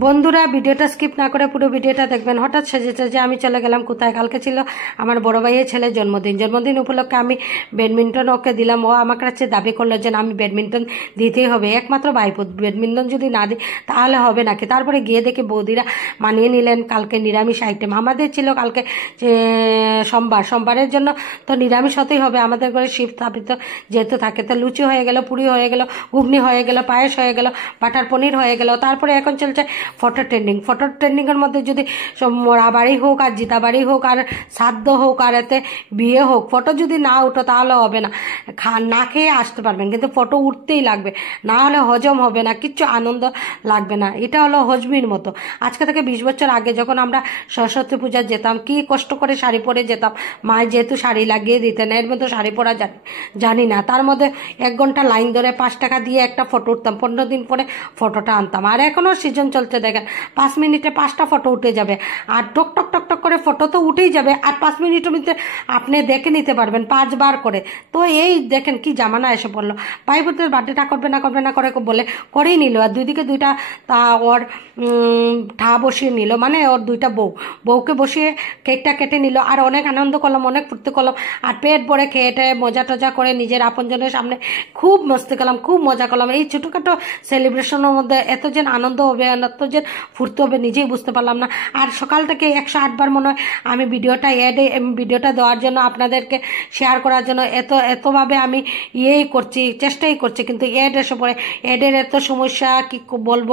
বন্ধুরা ভিডিওটা স্কিপ না করে পুরো ভিডিওটা দেখবেন। হঠাৎ সেজে আমি চলে গেলাম কোথায়, কালকে ছিল আমার বড় ভাইয়ের ছেলের জন্মদিন উপলক্ষে আমি ব্যাডমিন্টন ওকে দিলাম। ও আমার কাছে দাবি করলো যে আমি ব্যাডমিন্টন দিতেই হবে, একমাত্র ভাইপো, ব্যাডমিন্টন যদি না দিই তাহলে হবে নাকি। তারপরে গিয়ে দেখি বৌদিরা মানিয়ে নিলেন কালকে নিরামিষ আইটেম। আমাদের ছিল কালকে সোমবারের জন্য তো নিরামিষ হতেই হবে, আমাদের ঘরে শিব স্থাপিত যেহেতু থাকে। তো লুচি হয়ে গেল, পুরি হয়ে গেল, ঘুগনি হয়ে গেল, পায়েস হয়ে গেল, বাটার পনির হয়ে গেল। তারপরে এখন চলছে ফটো ট্রেন্ডিংয়ের মধ্যে যদি মরাবাড়ি হোক আর জিতাবাড়ি হোক আর শ্রাদ্ধ হোক আর এতে বিয়ে হোক, ফটো যদি না উঠো তাহলে হবে না। না খেয়ে আসতে পারবেন, কিন্তু ফটো উঠতেই লাগবে, না হলে হজম হবে না, কিচ্ছু আনন্দ লাগবে না। এটা হলো হজমির মতো। আজকে থেকে 20 বছর আগে যখন আমরা সরস্বতী পূজা যেতাম, কি কষ্ট করে শাড়ি পরে যেতাম। মায়ের যেহেতু শাড়ি লাগিয়ে দিতেন, এর মধ্যে শাড়ি পরা জানি না, তার মধ্যে 1 ঘন্টা লাইন ধরে 5 টাকা দিয়ে একটা ফটো উঠতাম, 15 দিন পরে ফটোটা আনতাম। আর এখনও সিজন চলছে, দেখেন 5 মিনিটে 5টা ফটো উঠে যাবে, আর টক টক টক টক করে ফটো তো উঠেই যাবে, আর 5 মিনিটের মধ্যে আপনি দেখে নিতে পারবেন 5 বার করে। তো এই দেখেন কি জামানা এসে পড়লো। ভাই বোনদের বার্থডেটা করবে না করে বলে করেই নিল, আর দুইদিকে দুইটা ওর ঠা বসিয়ে নিল, মানে ওর 2টা বউকে বসিয়ে কেকটা কেটে নিল। আর অনেক আনন্দ করলাম, অনেক ফুর্তি করলাম, আর পেট ভরে খেয়ে মজা টজা করে নিজের আপনজনের সামনে খুব মস্তি করলাম, খুব মজা করলাম। এই ছোটোখাটো সেলিব্রেশনের মধ্যে এত যে আনন্দ হবে, এত যে ফুর্তি হবে নিজেই বুঝতে পারলাম না। আর সকাল থেকে 108 বার মনে হয় আমি ভিডিওটা দেওয়ার জন্য, আপনাদেরকে শেয়ার করার জন্য এতভাবে আমি চেষ্টাই করছি, কিন্তু এড এসে পড়ে। এডের এত সমস্যা কি বলবো।